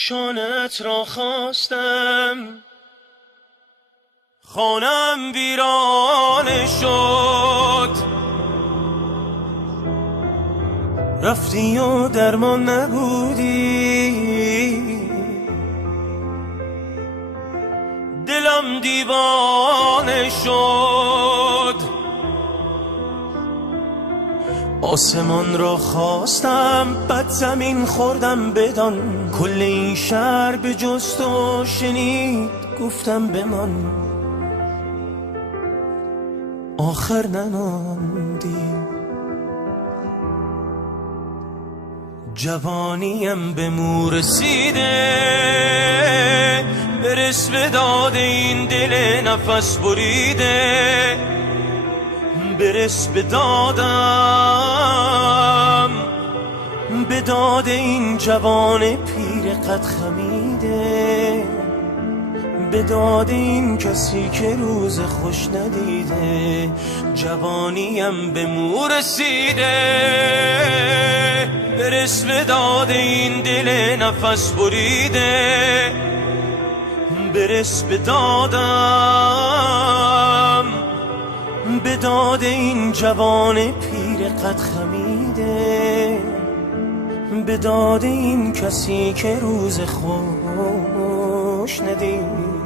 شانت را خواستم، خانم ویرانه شد. رفتی و درمان نبودی، دلم دیوانه شد. آسمان را خواستم، بد زمین خوردم. بدان کل این شهر به جز تو شنید، گفتم بمان، آخر نماندی. جوانیم به مو رسیده، برس به داد این دل نفس بریده. برس به دادم، به داد این جوان پیر قد خمیده. به داد این کسی که روز خوش ندیده. جوانیم به مو رسیده، برس به داد این دل نفس بریده. برس به دادم، به داد این جوان پیر قد خمیده. به داد این کسی که روز خوش ندید.